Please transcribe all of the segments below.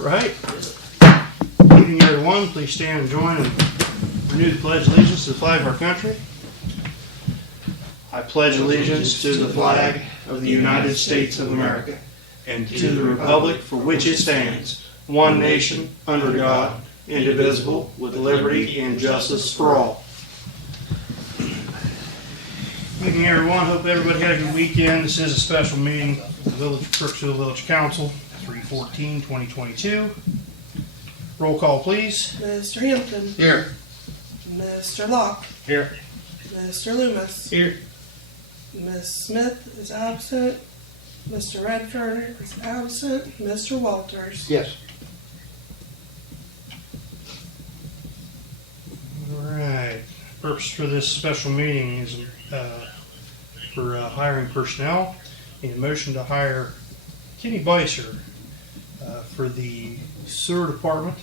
Right. Good evening, everyone. Please stand and join and renew the pledge of allegiance to the flag of our country. I pledge allegiance to the flag of the United States of America and to the republic for which it stands, one nation, under God, indivisible, with liberty and justice for all. Good evening, everyone. Hope everybody had a good weekend. This is a special meeting of the Crooksville Village Council, 3/14/2022. Roll call, please. Mr. Hampton. Here. Mr. Locke. Here. Mr. Loomis. Here. Ms. Smith is absent. Mr. Redfern is absent. Mr. Walters. Yes. All right. Purpose for this special meeting is for hiring personnel. Need a motion to hire Kenny Beiser for the sewer department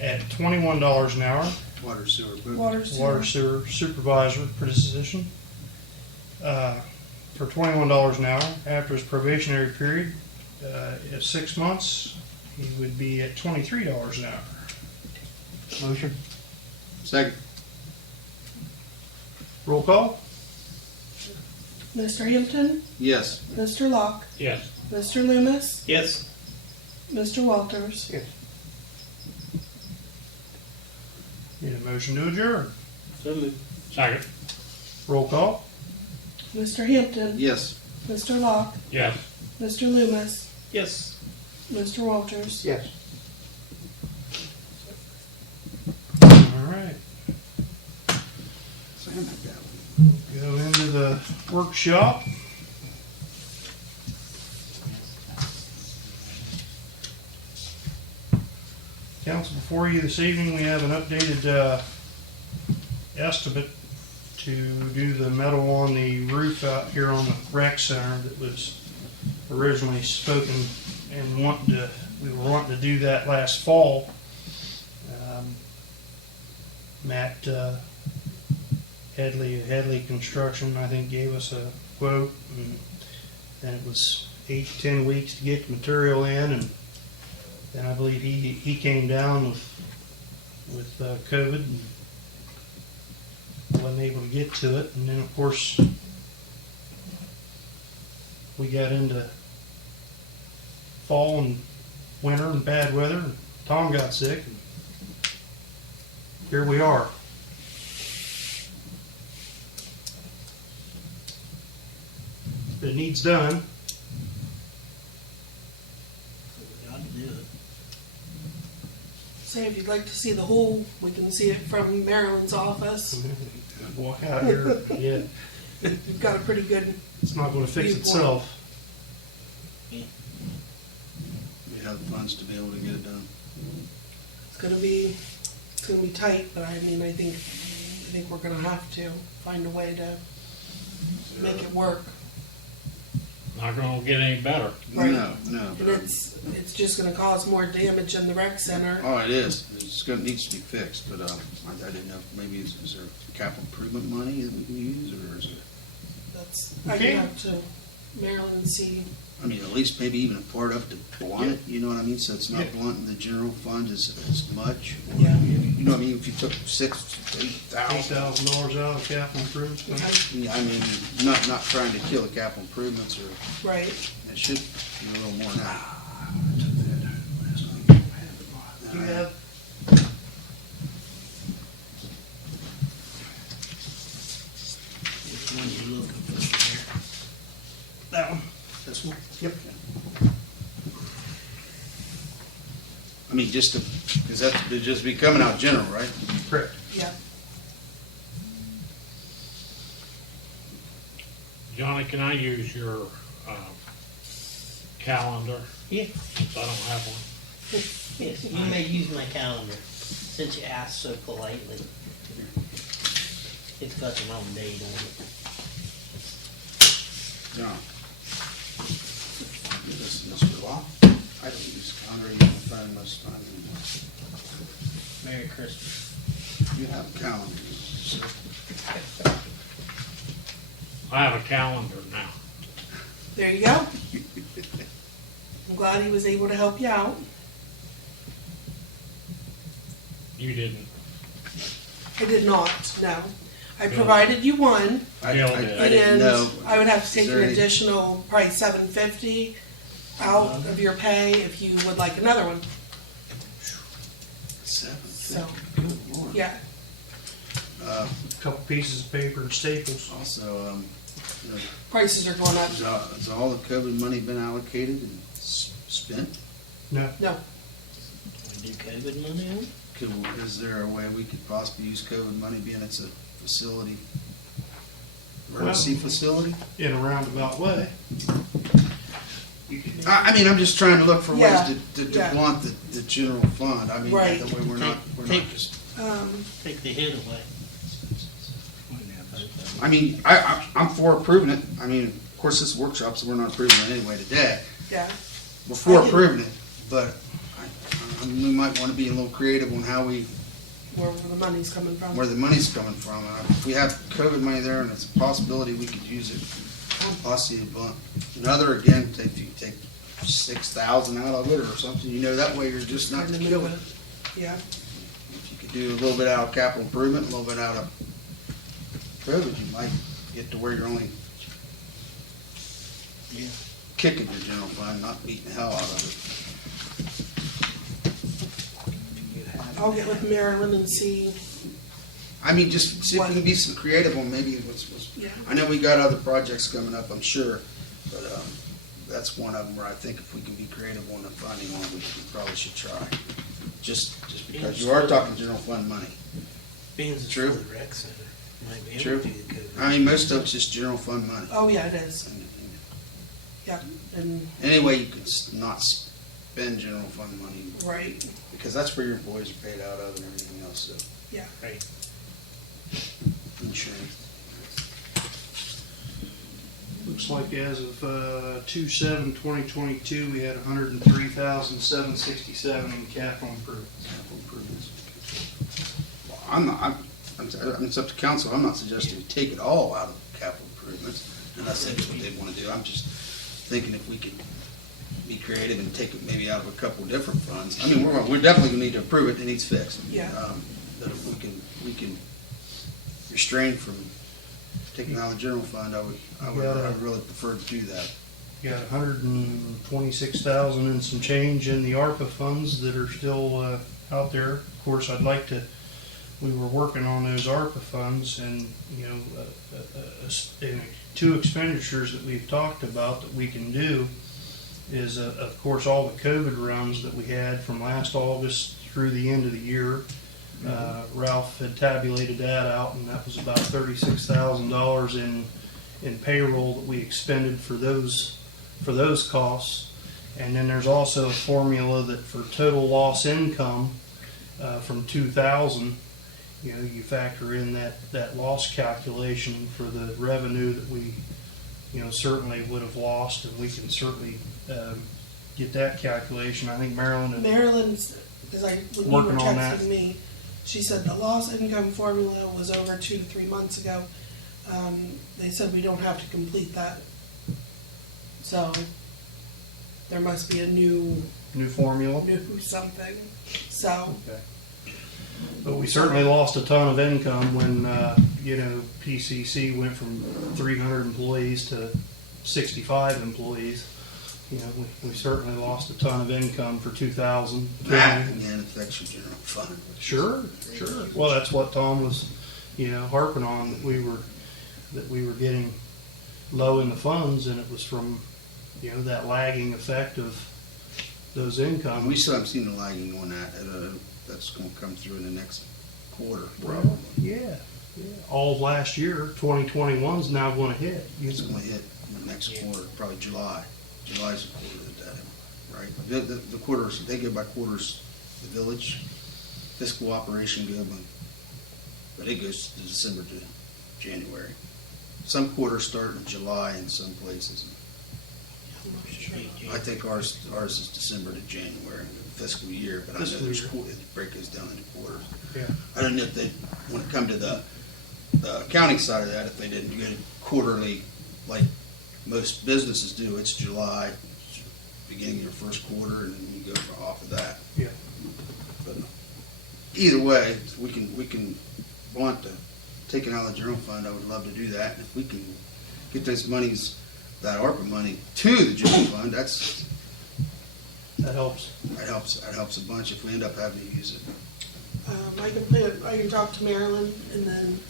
at $21 an hour. Water sewer. Water sewer supervisor position for $21 an hour. After his probationary period of 6 months, he would be at $23 an hour. Motion. Second. Roll call. Mr. Hampton. Yes. Mr. Locke. Yes. Mr. Loomis. Yes. Mr. Walters. Yes. Need a motion to adjourn. So moved. Second. Roll call. Mr. Hampton. Yes. Mr. Locke. Yes. Mr. Loomis. Yes. Mr. Walters. Yes. All right. Go into the workshop. Council, before you this evening, we have an updated estimate to do the metal on the roof out here on the rec center that was originally spoken and we were wanting to do that last fall. Matt Headley Construction, I think, gave us a quote, and then it was 8 to 10 weeks to get the material in, and then I believe he came down with COVID and wasn't able to get to it, and then of course we got into fall and winter and bad weather, and Tom got sick, and here we are. It needs done. Say if you'd like to see the hole, we can see it from Marilyn's office. Walk out here. Yeah, We've got a pretty good. it's not going to fix Viewpoint. itself. We have the funds to be able to get it done. It's gonna be tight, but I mean, I think we're gonna have to find a way to make it work. Not gonna get any better. Right. No. And it's just gonna cause more damage in the rec center. Oh, it is. Needs to be fixed, but I didn't know if maybe is there capital improvement money that we can use, or is there? I Okay. can have to Marilyn and see. I mean, at least maybe even a part of to blunt it, you know what I mean? So it's not Yeah. blunting the general fund as much. Or, Yeah. You know what I mean? If you took $8,000. $8,000 out of capital improvements. Yeah, I mean, not trying to kill the capital improvements, or Right. it should be a little more now. Do you have? Which one you looking for there? That one. This one. Yep. I mean, because that'd just be coming out general, right? Correct. Yeah. Johnny, can I use your calendar? Yeah. Since I don't have one. Yes, you may use my calendar, since you asked so politely. It's got the wrong date on it. No. This is Mr. Law. I don't use calendar on my phone most of the time. Merry Christmas. You have a calendar. So. I have a calendar now. There you go. I'm glad he was able to help you out. You didn't. I did not, no. I provided you one, Gail did. I didn't and know. I would have to take Is an there any- additional, probably $750 out of your pay if you would like another one, so, Good Lord. yeah. A couple pieces of paper and staples. Also, you know, Prices are going up, has all the COVID money been allocated and spent? No, no, We do COVID money on? Is there a way we could possibly use COVID money, being it's a facility, emergency facility? in a roundabout way. I mean, I'm just trying to look for ways Yeah, to yeah. blunt the general fund. I mean, Right. that way we're not Take- just. Take the hit away. I mean, I'm for approving it. I mean, of course, this workshop, so we're not approving it anyway today. yeah. We're for I can- approving it, but we might want to be a little creative on how Where the money's coming from. where the money's coming from. If we have COVID money there and it's a possibility we could use it, possibly a blunt. Another, again, if you take 6,000 out of it or something, you know, that way you're just not Trying to move killing. it. Yeah, If you could do a little bit out of capital improvement, a little bit out of COVID, you might get to where you're only Yeah. kicking your general fund, not beating the hell out of it. I'll get with Marilyn and see, I mean, just see if we can be some creative on maybe yeah. I know we got other projects coming up, I'm sure, but that's one of them where I think if we can be creative on the funding one, we probably should try. Just because you are talking general fund money. Being it's True. for the rec center, might be True. able to do the COVID. I mean, most of it's just general fund money. Oh, yeah, it is, yeah, and, Any way you could not spend general fund money, right, because that's where your employees are paid out of and everything else, so yeah. Right. insurance. Looks like as of 2/7/2022, we had 103,767 in capital improvements. Capital improvements. Well, I'm not, it's up to council, I'm not suggesting we take it all out of capital improvements, unless that's what they wanna do, I'm just thinking if we could be creative and take it maybe out of a couple of different funds. I mean, we're definitely gonna need to approve it, it needs fixed. Yeah. But if we can restrain from taking out of the general fund, I would really prefer to do that. Got 126,000 and some change in the ARPA funds that are still out there. Of course, I'd like to, we were working on those ARPA funds and, you know, and two expenditures that we've talked about that we can do is, of course, all the COVID runs that we had from last August through the end of the year. Ralph had tabulated that out, and that was about $36,000 in payroll that we expended for those costs. And then there's also a formula that for total loss income from 2000, you know, you factor in that loss calculation for the revenue that we, you know, certainly would have lost, and we can certainly get that calculation. I think Maryland. Maryland's, because when you were Working on that. texting me, she said the loss income formula was over 2 to 3 months ago. They said we don't have to complete that. So there must be a new formula. something. So, Okay. But we certainly lost a ton of income when, you know, PCC went from 300 employees to 65 employees. You know, we certainly lost a ton of income for 2000. That, again, affects your general fund. Sure. Well, that's what Tom was, you know, harping on, that we were getting low in the funds, and it was from, you know, that lagging effect of those incomes. We still haven't seen the lagging on that. That's gonna come through in the next quarter, Well, probably. yeah. All of last year, 2021's now going to hit. It's gonna hit in the next quarter, probably July. July's the quarter that, right? The quarters, they go by quarters, the village fiscal operation go by, but it goes to December to January. Some quarters start in July in some places. I think ours is December to January fiscal year, but I know Fiscal there's year. the break goes down into quarters. Yeah. I don't know if they, when it come to the accounting side of that, if they didn't go quarterly like most businesses do, it's July, beginning of your first quarter, and then you go off of that. Yeah. But either way, we can want to take it out of the general fund. I would love to do that. And if we can get those monies, that ARPA money, to the general fund, That helps. that helps a bunch if we end up having to use it. I can talk to Marilyn, and then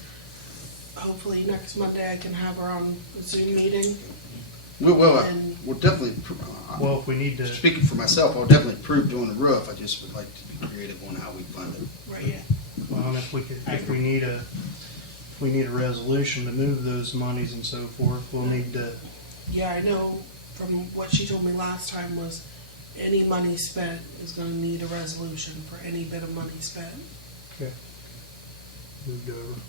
hopefully next Monday I can have her on a Zoom meeting. And- We'll definitely, Well, if we need to, speaking for myself, I'll definitely approve doing the roof. I just would like to be creative on how we fund it. Right, yeah. well, if we need a resolution to move those monies and so forth, we'll need to, Yeah, I know from what she told me last time was any money spent is gonna need a resolution for any bit of money spent. move over.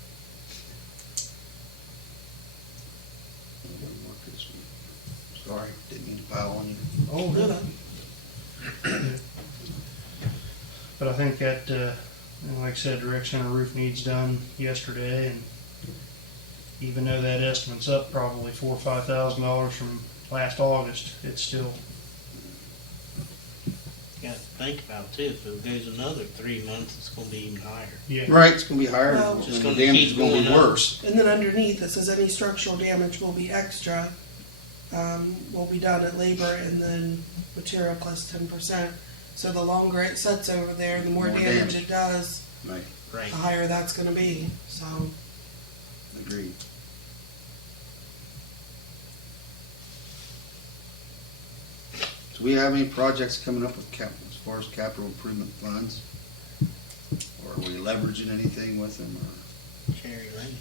Sorry, didn't mean to pile on you. Oh, No, no. But I think that, like I said, the rec center roof needs done yesterday, and even though that estimate's up probably $4,000 or $5,000 from last August, it's still, You got to think about too, if it goes another 3 months, it's gonna be even higher. yeah. Right, it's gonna be higher, Well- and It's the gonna damage is keep gonna be going up. worse. And then underneath it says any structural damage will be extra, will be done at labor and then material plus 10%. So the longer it sits over there, the more More damage damage. it does, Right, Right. the higher that's gonna be, so. agreed. Do we have any projects coming up with as far as capital improvement funds? Or are we leveraging anything with them, or? Cherry Lane,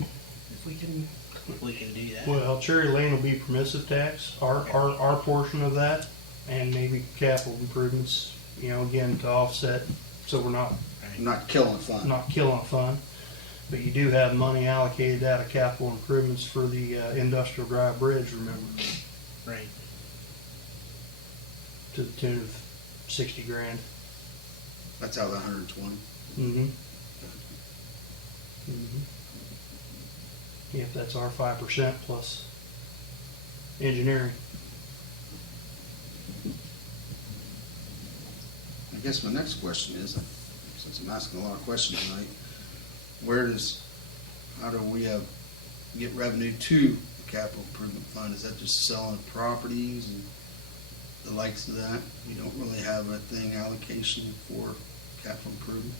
If we can, if we can do that. Well, Cherry Lane will be permissive tax, our portion of that, and maybe capital improvements, again, to offset, so we're not Not killing the fund. killing a fund. But you do have money allocated out of capital improvements for the Industrial Drive Bridge, remember, Right. to the tune of 60 grand. That's out of the 120. Mm-hmm. Mm-hmm. Yep, that's our 5% plus engineering. I guess my next question is, since I'm asking a lot of questions tonight, how do we get revenue to the capital improvement fund? Is that just selling properties and the likes of that? We don't really have a thing allocation for capital improvements?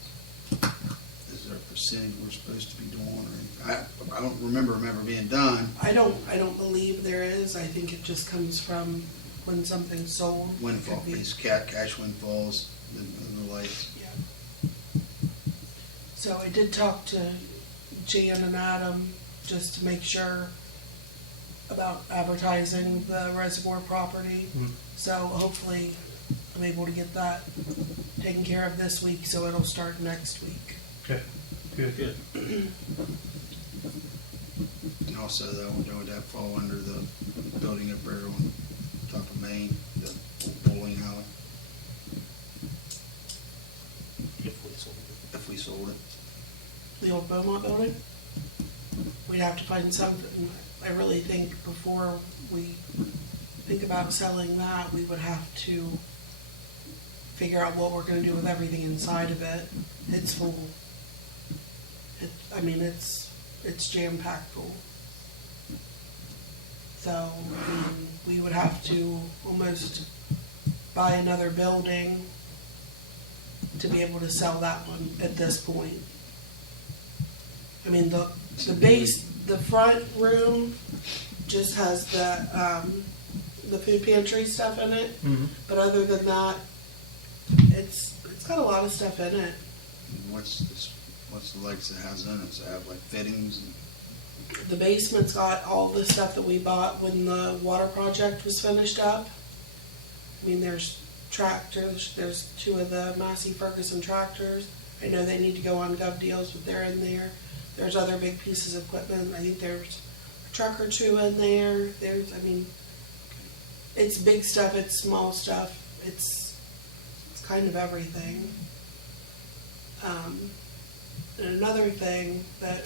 Is there a percentage we're supposed to be doing, or anything? I don't remember them ever being done. I don't believe there is. I think it just comes from when something's sold. It Windfall, could be- these cash windfalls, the likes. Yeah. So I did talk to Jan and Adam just to make sure about advertising the reservoir property. Mm. So hopefully I'm able to get that taken care of this week, so it'll start next week. Okay, good. And also, though, would that fall under the building up there on top of Main, the bowling alley, If we sold it. if we sold it? The old Beaumont building? We'd have to find something. I really think before we think about selling that, we would have to figure out what we're gonna do with everything inside of it. It's full. It's jam-packed full. So, we would have to almost buy another building to be able to sell that one at this point. The front room just has the food pantry stuff in it, Mm-hmm. but other than that, it's got a lot of stuff in it. And what's the likes it has in it? Does it have like fittings and? The basement's got all the stuff that we bought when the water project was finished up. There's tractors, there's 2 of the Massey Ferguson tractors. I know they need to go on gov deals, but they're in there. There's other big pieces of equipment. I think there's a truck or 2 in there. It's big stuff, it's small stuff, it's kind of everything. And another thing that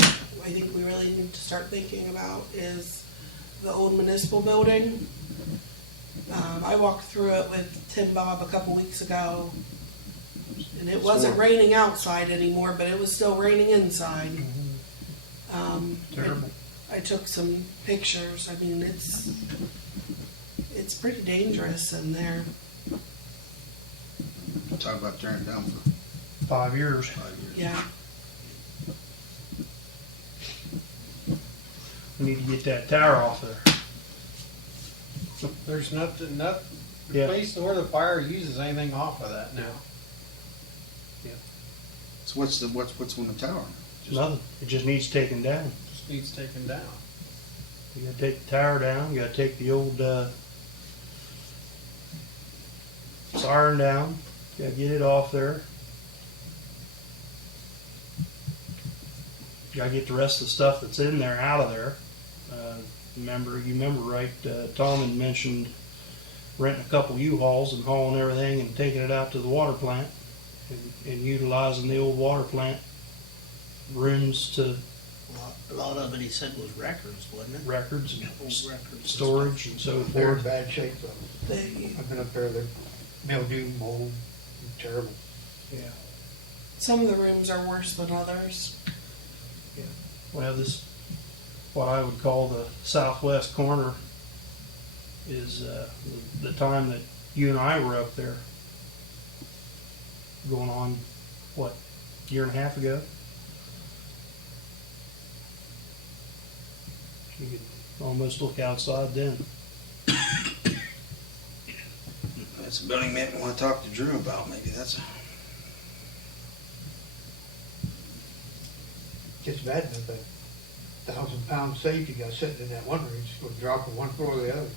I think we really need to start thinking about is the old municipal building. I walked through it with Tim Bob a couple weeks ago, And it wasn't raining outside anymore, but it was still raining inside. Terrible. I took some pictures. I mean, it's pretty dangerous in there. Talk about tearing it down for 5 years. 5 years. Yeah. We need to get that tower off there. There's nothing, the Yeah. place where the fire uses anything off of that now. So what's on the tower? Just- Nothing. It just needs taken down. Just needs taken down. You gotta take the tower down, you gotta take the old, siren down, you gotta get it off there. You gotta get the rest of the stuff that's in there out of there. You remember right, Tom had mentioned renting a couple U-Hauls and hauling everything and taking it out to the water plant and utilizing the old water plant rooms to A lot of it, he said, was records, wasn't it? records and Old records. and storage and so They're in forth. bad shape though. They, I've been up there, they're mildew, mold, terrible. Yeah. some of the rooms are worse than others. Well, this, what I would call the southwest corner is the time that you and I were up there, going on, what, year and a half ago? You could almost look outside then. That's a building maybe want to talk to Drew about, maybe that's. Gets bad enough that 1,000-pound safe you got sitting in that one room, it's gonna drop from one floor to the other.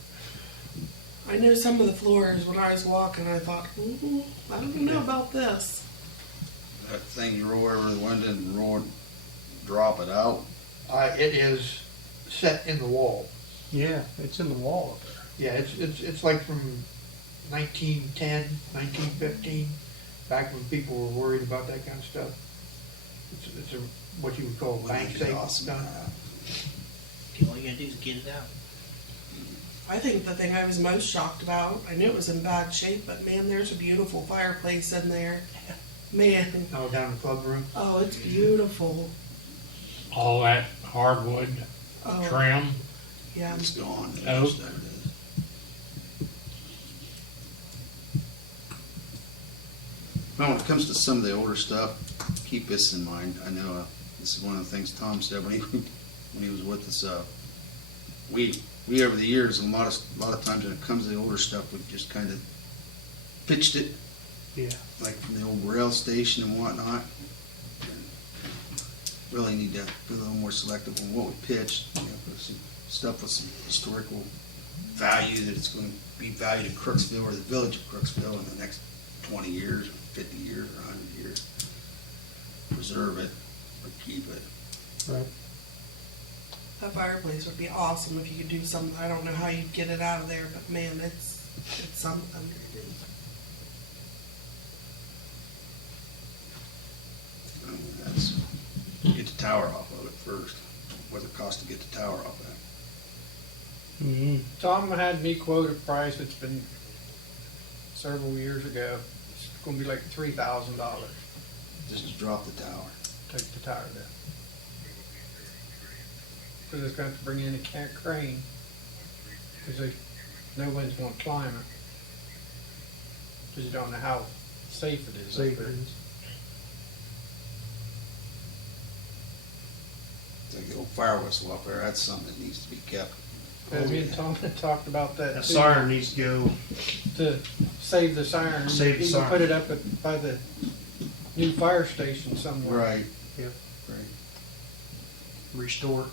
I know some of the floors, when I was walking, I thought, ooh, I don't know about this. That thing you roll over the window and roll it, drop it out. It is set in the wall. Yeah, it's in the wall up there. Yeah, it's like from 1910, 1915, back when people were worried about that kind of stuff. It's a, what you would call a bank safe. Awesome. done. All you gotta do is get it out. I think the thing I was most shocked about, I knew it was in bad shape, but man, there's a beautiful fireplace in there. Man, Oh, down in the club room. oh, it's beautiful. All that hardwood Oh, trim. yeah. It's gone. Oh. There it is. Well, when it comes to some of the older stuff, keep this in mind. I know this is one of the things Tom said when he was with us. We over the years, a lot of times when it comes to the older stuff, we've just kind of pitched it, Yeah. like from the old rail station and whatnot. Really need to be a little more selective on what we pitch. You know, put some stuff with some historical value that it's going to be valued in Crooksville or the village of Crooksville in the next 20 years, or 50 years, or 100 years. Preserve it or keep it. Right. That fireplace would be awesome if you could do something. I don't know how you'd get it out of there, but man, it's something. That's, get the tower off of it first. What it costs to get the tower off that. Mm-hmm. Tom had me quote a price, it's been several years ago. It's gonna be like $3,000, Just to drop the tower. take the tower down. Cause it's gonna have to bring in a crane, cause no one's gonna climb it. Cause you don't know how safe it is. up Safe it there. is. It's like the old fire whistle up there. That's something that needs to be kept. And me and Tom had talked about that That too. siren needs to go. To save the siren. Save the You can siren. put it up by the new fire station somewhere. Right. Yep. Right. Restore it.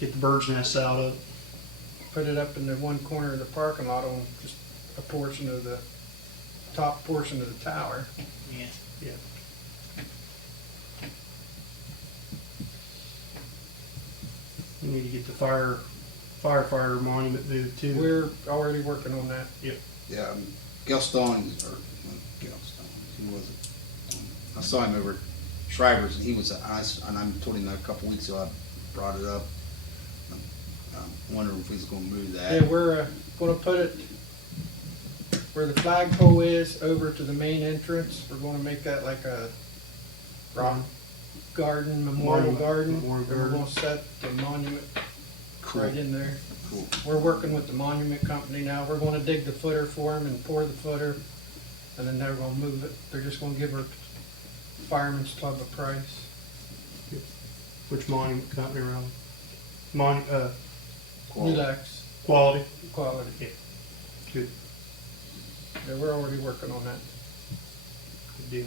Get the bird's nests out of it. Put it up in the one corner of the parking lot on just a portion of the, top portion of the tower. Yeah. Yeah. We need to get the firefighter monument moved too. We're already working on that. Yeah, Gaston, or not Gaston, who was it? I saw him over at Shriver's, and he was, and I told him that a couple weeks ago, I brought it up. I'm wondering if he's gonna move that. Yeah, we're gonna put it where the flagpole is, over to the main entrance. We're gonna make that like a rock garden, memorial Monument, garden. memorial And we're garden. gonna set the monument Cool. right in there. Cool. We're working with the monument company now. We're gonna dig the footer for them and pour the footer, and then they're gonna move it. They're just gonna give our Fireman's Club a price. Which monument company around? Relax, Quality. quality. Yeah. Good. Yeah, we're already working on that. Good deal.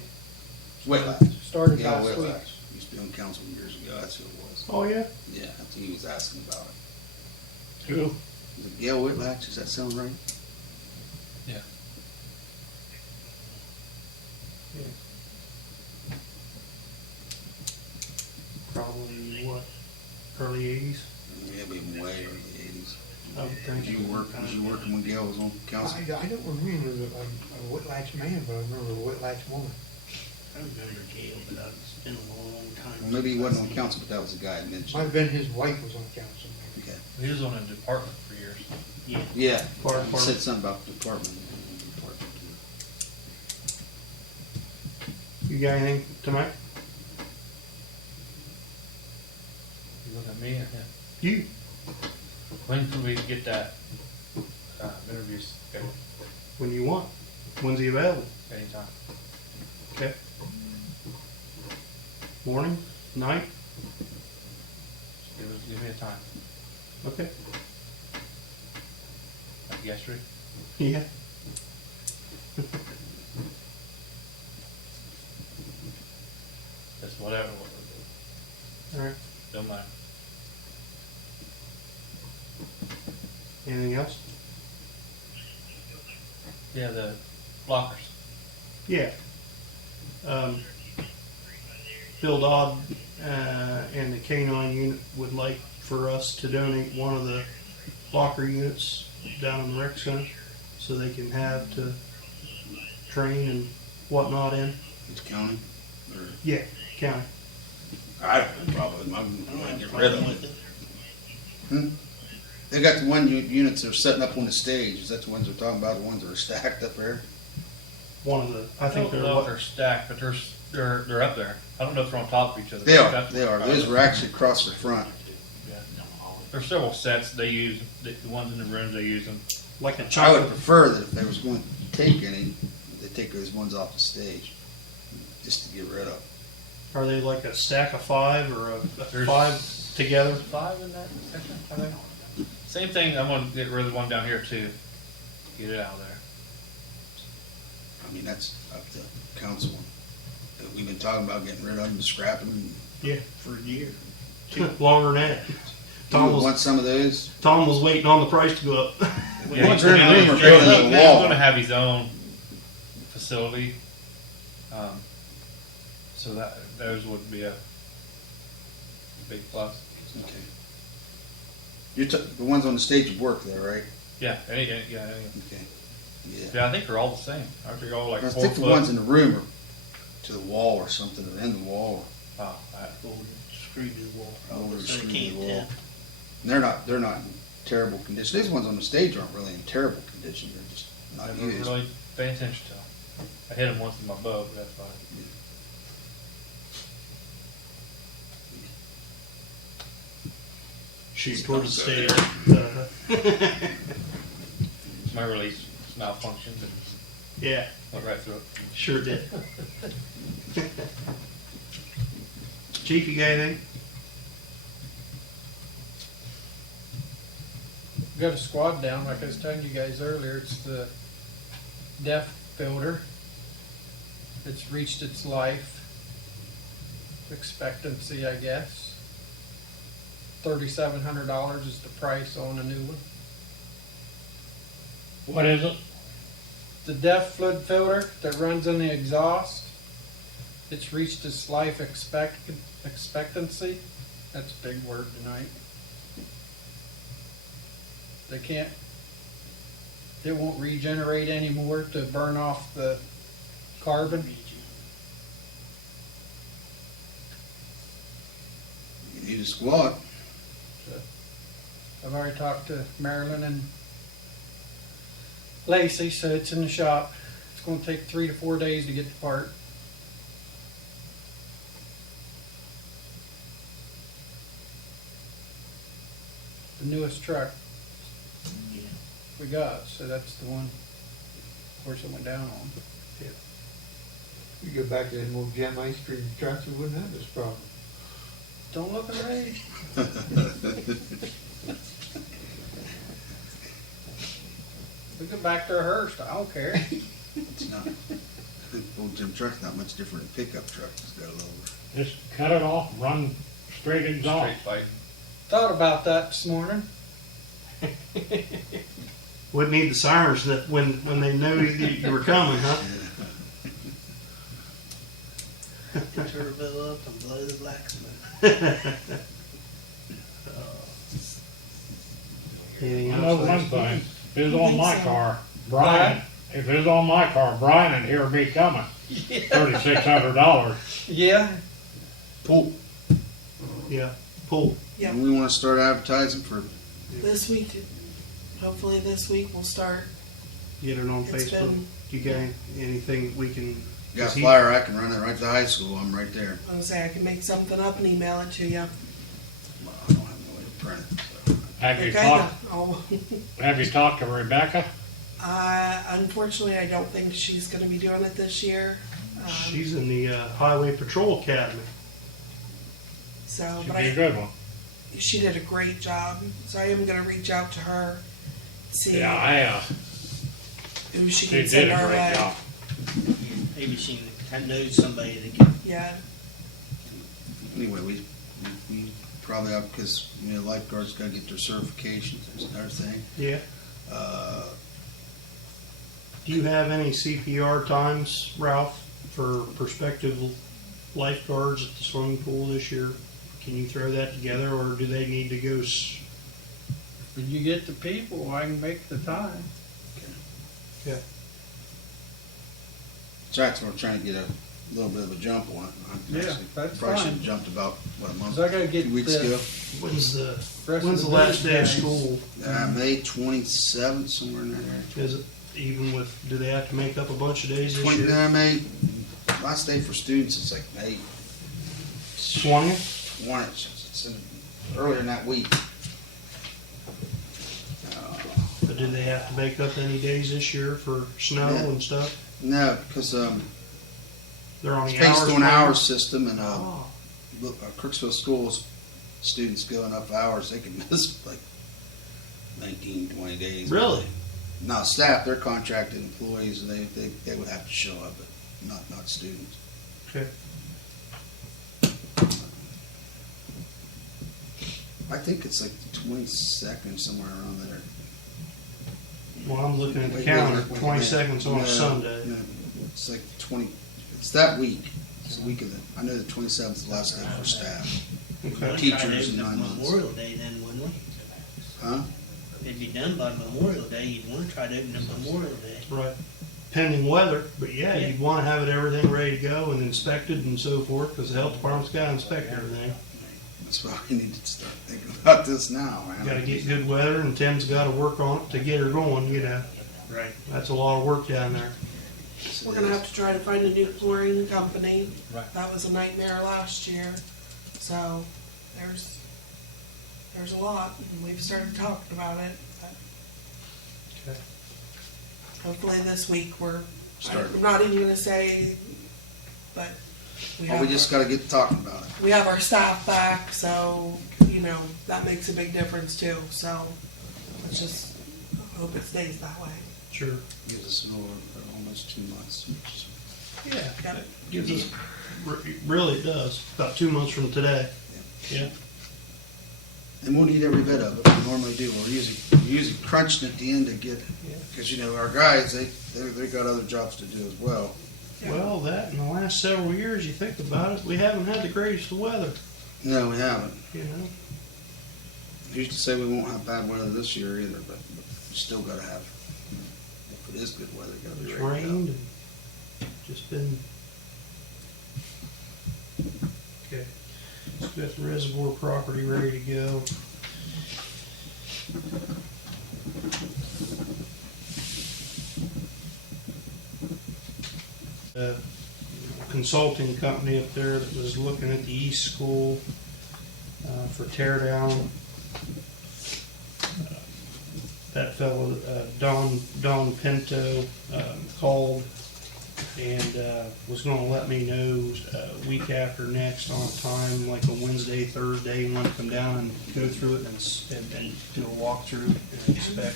Wetlands. Started Yeah, last week. wetlands. Used to be on council years ago, that's who it was. Oh, yeah? Yeah, I think he was asking about it. Who? Is it Gail Whitlatch, does that sound right? Probably, what, early 80s? Maybe even way early eighties. I would think. Was you working when Gail was on council? I don't remember a Whitlatch man, but I remember a Whitlatch woman. I remember Gail, but it's been a long time. Well, maybe he wasn't on council, but that was the guy I Might mentioned. have been his wife was on council, maybe. Okay. He was on a department for years. Yeah. Yeah, Fire he said something about the department. You got anything tonight? You look at me and him. You? When can we get that interview scheduled? When you want. When's he available? Anytime. Okay. Morning? Night? Just give me a time. Okay. Like yesterday. Yeah. Just whatever. All right. Don't matter. Anything else? Yeah, the lockers. Yeah. Bill Dodd and the K-9 unit would like for us to donate one of the locker units down in the rec center so they can have to train and whatnot in. It's county, or, Yeah, county. I don't have a problem with them, I I'm don't gonna have get a rid problem of with them. it. They got the one units that are setting up on the stage, is that the ones they're talking about, the ones that are stacked up there? One of the, I think don't they're know if what, they're stacked, but they're up there. I don't know if they're on top of each other. They are, That's- they are, those were actually across the front. Yeah. There's several sets they use. The ones in the rooms they use them. like a I would chocolate. prefer that if they was going to take any, they take those ones off the stage, just to get rid of. Are they like a stack of five or a There's- five together? 5 in that section, I think. Same thing. I'm gonna get rid of the one down here too. Get it out of there. I mean, that's up to council. We've been talking about getting rid of them, scrapping them. Yeah, For a year. longer than that. You Tom would want was, some of those? Tom was waiting on the price to go up. Yeah, ones in the room are he's bigger than the wall. going to have his own facility, so that those would be a big plus. Okay. The ones on the stage would work there, right? Yeah, any. Okay. Yeah. Yeah, I think they're all the same. Aren't they all like I 4 think foot? the ones in the room are to the wall or something, or in the wall. Oh, Screwed to the wall. Oh, they're So they screwed to the can't wall. tell. And they're not in terrible condition. These ones on the stage aren't really in terrible condition. They're just I not never used. really pay attention to them. I hit them once in my bow, but that's fine. Shoot toward the stage. My release malfunctioned and Yeah, went right through it. sure did. Chief, you got anything? Got a squad down, like I was telling you guys earlier. It's the DEF filter. It's reached its life expectancy, I guess. $3,700 is the price on a new one. What is it? The DEF fluid filter that runs in the exhaust, it's reached its life expectancy. That's a big word tonight. They can't, it won't regenerate anymore to burn off the carbon. You need a squad. I've already talked to Marilyn and Lacey, so it's in the shop. It's gonna take 3 to 4 days to get the part. The newest truck Yeah. we got, so that's the one, of course, it went down on. You go back to them old gem ice cream trucks, we wouldn't have this problem. Don't look at Ray. We go back to a Hearst, I don't care. It's not, old Jim truck's not much different than pickup truck, it's got a little, Just cut it off, run straight exhaust. Straight pipe. Thought about that this morning. Would need the sirens that when they know you were coming, huh? The turbo up and blow the blacksmith. Anything I know else? one thing, if it was on my so. car, Brian, if it was on my car, Brian would hear me coming. $3,600. Yeah, pool. Yeah, pool. Yeah, And we wanna start advertising for, this week, hopefully this week we'll start. Get it on It's Facebook. been- You got anything we can? got a 'cause he- flyer, I can run it right to high school, I'm right there. I was gonna say, I can make something up and email it to you. Well, I don't have no way to print it, so. Have you Okay, talked, I'll- have you talked to Rebecca? unfortunately, I don't think she's gonna be doing it this year. She's in the Highway Patrol Academy. So, She'd but be a good one. she did a great job, so I am gonna reach out to her, see Yeah, who she she can did send a our great way. job. Maybe she knows somebody that can. Yeah, Anyway, we probably have, because, you know, lifeguards gotta get their certifications, that's another thing. Yeah. Uh, Do you have any CPR times, Ralph, for prospective lifeguards at the swimming pool this year? Can you throw that together, or do they need to go? when you get the people, I can make the time. So that's what we're trying to get a little bit of a jump on. I Yeah, actually that's probably should fine. have jumped about, what, a month, 'Cause I gotta get 2 weeks the ago? When's the rest when's of the last those day of guys. school? May 27th, somewhere in there. Is it even with? Do they have to make up a bunch of days this 20, year? no, May, last day for students, it's like May 20th. 20, it's earlier in that week. But do they have to make up any days this year for snow Yeah. and stuff? No, because They're on it's the hours. based on plan? hour system, and Oh, Crooksville schools, students go enough hours, they can miss like 19, 20 days. really? Now, staff, they're contracted employees, and they would have to show up, but not students. Okay. I think it's like the 22nd, somewhere around there. Well, I'm looking at the Wait, calendar. wait, wait, 22nd's on no, a Sunday. No, it's like 20, it's that week. It's the week of the, I know the 27th is the last day for staff. Okay. Teachers and and 9 months. Memorial Day then, wouldn't we? Huh? It'd be done by Memorial Day, you'd wanna try to open up Memorial Day. Right. Pending weather, but yeah, Yeah. you'd want to have it everything ready to go and inspected and so forth, because the health department's got to inspect everything. That's why we need to start thinking about this now, man. Got to get good weather, and Tim's got to work on it to get her going. You know, Right. that's a lot of work down there. we're gonna have to try to find a new flooring company. Right. That was a nightmare last year, so there's a lot, and we've started talking about it. But Okay. hopefully this week Start. I'm not even gonna say, but Well, we just gotta get talking about it. we have our staff back, so, you know, that makes a big difference too, so let's just hope it stays that way. Sure. Gives us almost 2 months. Yeah. Got it. Gives us. Really, it does. About 2 months from today. Yeah. And we'll need every bit of it, we normally do. We're usually crunching at the end to get, because, you know, our guys, they got other jobs to do as well. Yeah. Well, that in the last several years, you think about it, we haven't had the greatest of weather. No, we haven't. You know. Used to say we won't have bad weather this year either, but we still gotta have, if it is good weather, gotta be It's ready to go. rained and just been. Okay. So got the reservoir property ready to go. a consulting company up there that was looking at the east school for tear down. That fellow, Don Pinto, called and was gonna let me know week after next on a time, like a Wednesday, Thursday, and want to come down and go through it and do a walkthrough and inspect.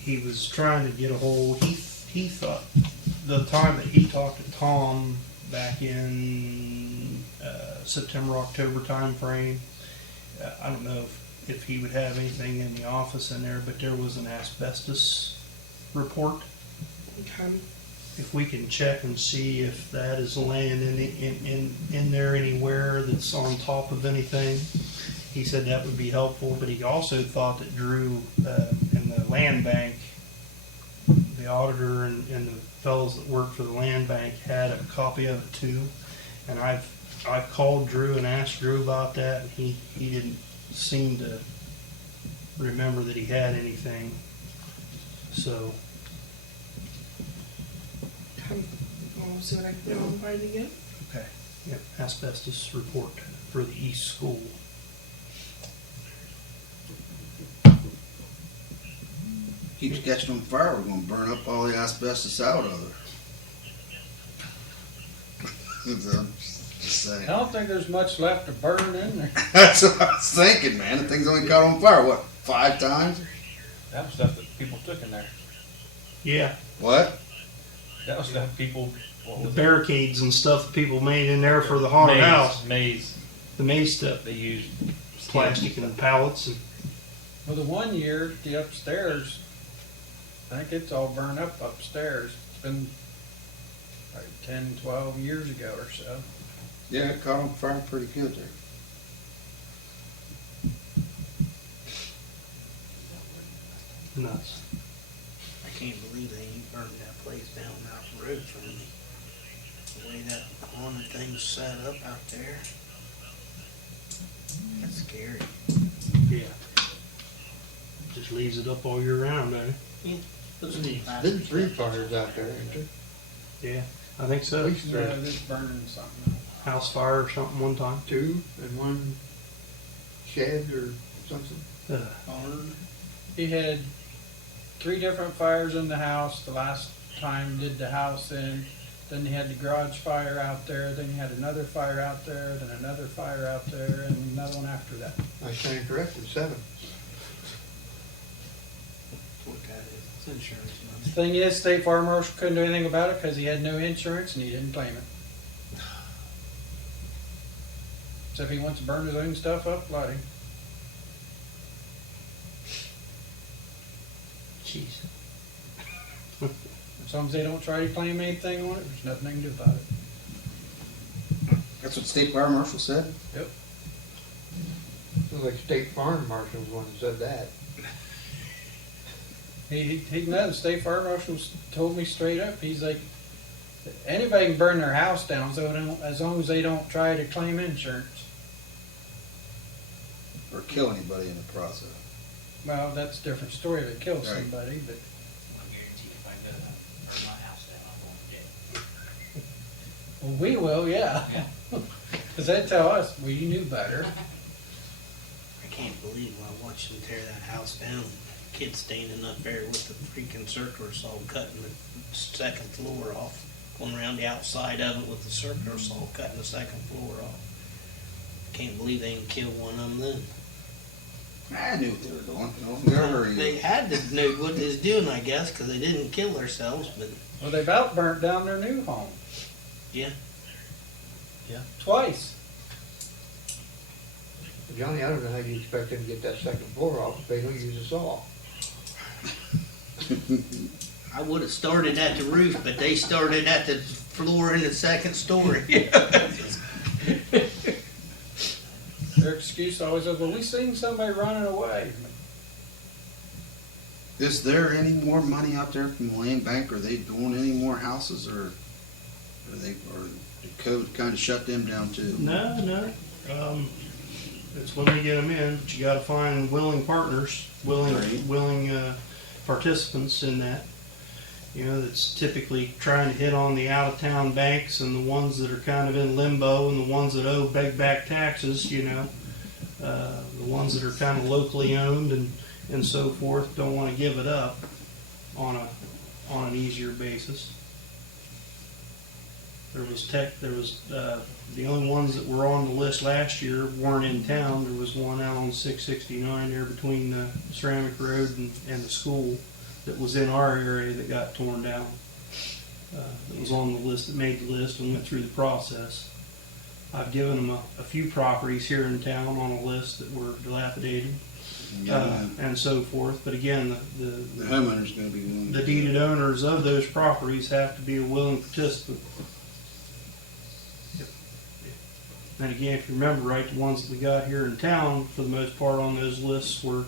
He was trying to get a hold, he thought, the time that he talked to Tom back in September, October timeframe, I don't know if he would have anything in the office in there, but there was an asbestos report. Okay. If we can check and see if that is laying in there anywhere that's on top of anything, he said that would be helpful. But he also thought that Drew in the land bank, the auditor and the fellows that work for the land bank had a copy of it too. And I've called Drew and asked Drew about that, and he didn't seem to remember that he had anything. So I'll see what I can do on finding it. okay, yep, asbestos report for the east school. Keeps catching on fire, we're gonna burn up all the asbestos out of it. So, just saying. I don't think there's much left to burn in there. That's what I was thinking, man. The thing's only caught on fire, what, 5 times? That was stuff that people took in there. Yeah, What? That was stuff people. What the was barricades and stuff that people made in there for the haunted house. Maze. The maze stuff, They used plastic and pallets and Well, the one year, the upstairs, I think it's all burned up upstairs. It's been like 10, 12 years ago or so. Yeah, it caught on fire pretty good there. nuts. I can't believe they ain't burned that place down Mountain Road for me. The way that haunted thing's set up out there. That's scary. Yeah. Just leaves it up all year round, doesn't it? Been 3 fires out there, ain't there? Yeah, I think so. At least Yeah, it's burning something. House fire or something one time. 2 and 1 shed or something. Barn. He had 3 different fires in the house. The last time did the house in. Then he had the garage fire out there. Then he had another fire out there. Then another fire out there, and another one after that. I stand corrected, 7. What that is? It's insurance The money. thing is, State Fire Marshal couldn't do anything about it because he had no insurance and he didn't claim it. So if he wants to burn his own stuff up, let him. Jeez. As long as they don't try to claim anything on it, there's nothing they can do about it. That's what State Fire Marshal said? Yep. Sounds like State Farm Marshal was the one that said that. He knows. State Fire Marshal's told me straight up. He's like, anybody can burn their house down, so as long as they don't try to claim insurance. Or kill anybody in the process. Well, that's a different story if it kills Right. somebody, but I guarantee if I go down, burn my house down, I'm going to jail. well, we will, yeah. Because they tell us we knew better. I can't believe when I watched them tear that house down. Kid standing up there with the freaking circular saw cutting the second floor off. Going around the outside of it with the circular saw cutting the second floor off. Can't believe they didn't kill one of them then. I knew what they were doing. No, never They had to know what they was doing, I guess, because they didn't kill themselves, but Well, they about burnt down their new home. yeah. Twice. Johnny, I don't know how you expect them to get that second floor off if they don't use a saw. I would have started at the roof, but they started at the floor in the second story. Their excuse always is, well, we seen somebody running away. Is there any more money out there from the land bank? Are they doing any more houses, or the code kind of shut them down too? No. It's when they get them in, but you gotta find willing partners, willing participants in that. you know, that's typically trying to hit on the out-of-town banks and the ones that are kind of in limbo and the ones that owe big back taxes, you know. The ones that are kind of locally owned and so forth don't want to give it up on an easier basis. There was the only ones that were on the list last year weren't in town. There was one out on 669 there between the Ceramic Road and the school that was in our area that got torn down. It was on the list, that made the list and went through the process. I've given them a few properties here in town on a list that were dilapidated and so forth. But again, The homeowner's gonna be willing. the deeded owners of those properties have to be a willing participant. And again, if you remember right, the ones that we got here in town, for the most part on those lists were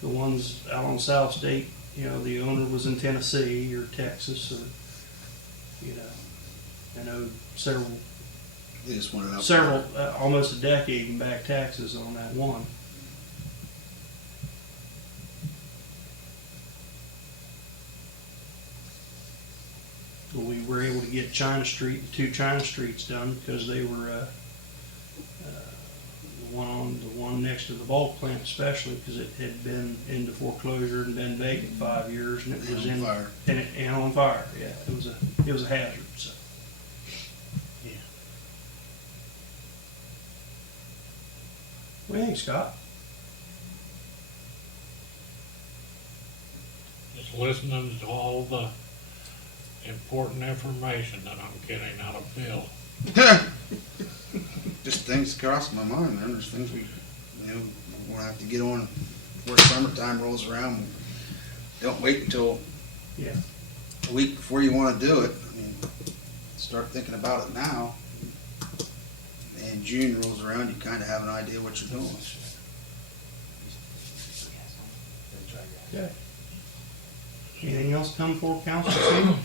the ones out on South State. You know, the owner was in Tennessee or Texas or, you know, and owed They just want it out. several, almost a decade in back taxes on that one. But we were able to get China Street, the two China Streets done because they were, the one next to the bulk plant especially, because it had been into foreclosure and been vacant 5 years and it was And on in fire. and on fire. Yeah, it was a hazard. So. Yeah. What do you think, Scott? Just listening to all the important information that I'm getting out of Bill. Just things crossing my mind, man. There's things we'll have to get on before summertime rolls around. Don't wait until Yeah. a week before you want to do it. I mean, start thinking about it now. And June rolls around, you kind of have an idea what you're doing. Okay. Anything else come for council this evening?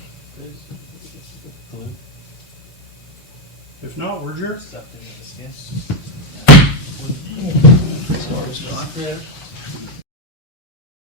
If not, we're adjourned. Stuff to discuss. As far as